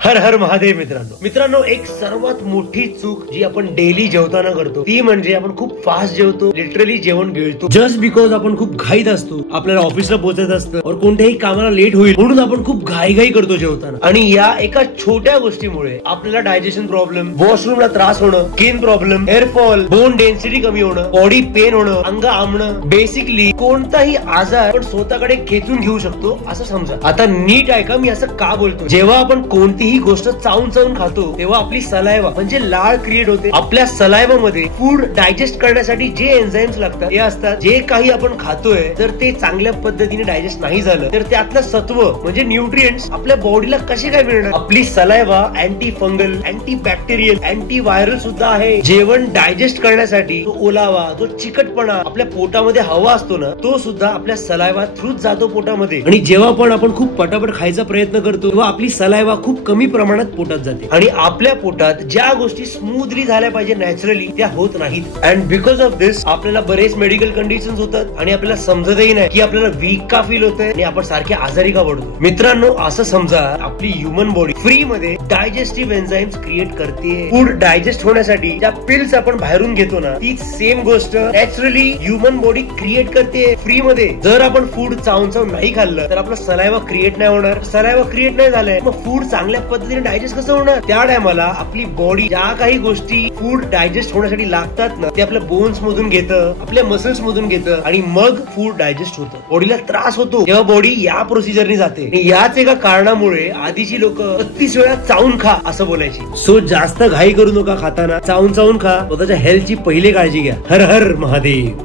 हर हर महादेव. मित्रांनो एक सर्वात मोठी चूक जी आपण डेली जेवताना करतो ती म्हणजे आपण खूप फास्ट जेवतो, लिटरली जेवण गिळतो. जस्ट बिकॉज आपण खूप घाईत असतो, आपल्याला ऑफिसला पोहोचायचं असतं और कोणत्याही कामाला लेट होईल म्हणून आपण खूप घाई करतो जेवताना. आणि या एका छोट्या गोष्टीमुळे आपल्याला डायजेशन प्रॉब्लेम, वॉशरूमला त्रास होणं, skin problem, hair fall, bone density कमी होणं, बॉडी पेन होणं, अंग आंबणं, बेसिकली कोणताही आजार आपण स्वतःकडे खेचून घेऊ शकतो असं समजा. आता नीट ऐका मी असं का बोलतो. जेव्हा आपण कोणतीही गोष्ट चावून खातो तेव्हा आपली सलायवा म्हणजे लाळ क्रिएट होते. आपल्या सलायवा मध्ये फूड डायजेस्ट करण्यासाठी जे एन्झाईम्स लागतात ते असतात. जे काही आपण खातोय जर ते चांगल्या पद्धतीने डायजेस्ट नाही झालं तर त्यातलं सत्व म्हणजे न्यूट्रिएंट्स आपल्या बॉडीला कसे काय मिळणार. आपली saliva anti fungal, anti bacterial, anti viral सुद्धा आहे. जेवण डायजेस्ट करण्यासाठी तो ओलावा, जो चिकटपणा आपल्या पोटामध्ये हवा असतो ना तो सुद्धा आपल्या सलायवा थ्रूच जातो पोटामध्ये. आणि जेव्हा पण आपण खूप पटापट खायचा प्रयत्न करतो तेव्हा आपली सलायवा खूप कमी प्रमाणात पोटात जाते आणि आपल्या पोटात ज्या गोष्टी स्मूथली झाल्या पाहिजे नॅचरली त्या होत नाहीत. अँड बिकॉज ऑफ दिस आपल्याला बरेच मेडिकल कंडिशन्स होतात आणि आपल्याला समजतही नाही की आपल्याला वीक का फील होतंय आणि आपण सारखे आजारी का पडतो. मित्रांनो असं समजा आपली ह्युमन बॉडी फ्री मध्ये डायजेस्टिव्ह एन्झाईम्स क्रिएट करते. फूड डायजेस्ट होण्यासाठी ज्या पिल्स आपण बाहेरून घेतो ना तीच सेम गोष्ट नॅचरली ह्युमन बॉडी क्रिएट करते फ्री मध्ये. जर आपण फूड चावून नाही खाल्लं तर आपला सलायवा क्रिएट नाही होणार. सलायवा क्रिएट नाही झालाय मग फूड चांगल्या पद्धतीने डायजेस्ट कसं होणार. त्या टायमाला आपली बॉडी ज्या काही गोष्टी फूड डायजेस्ट होण्यासाठी लागतात ना ते आपल्या बोन्स मधून घेतं, आपल्या मसल्स मधून घेतं आणि मग फूड डायजेस्ट होतं. बॉडीला त्रास होतो तेव्हा बॉडी या प्रोसिजरने जाते. याच एका कारणामुळे आधीची लोक 32 वेळा चावून खा असं बोलायची. सो जास्त घाई करू नका खाताना. चावून खा. स्वतःच्या हेल्थची पहिले काळजी घ्या. हर हर महादेव.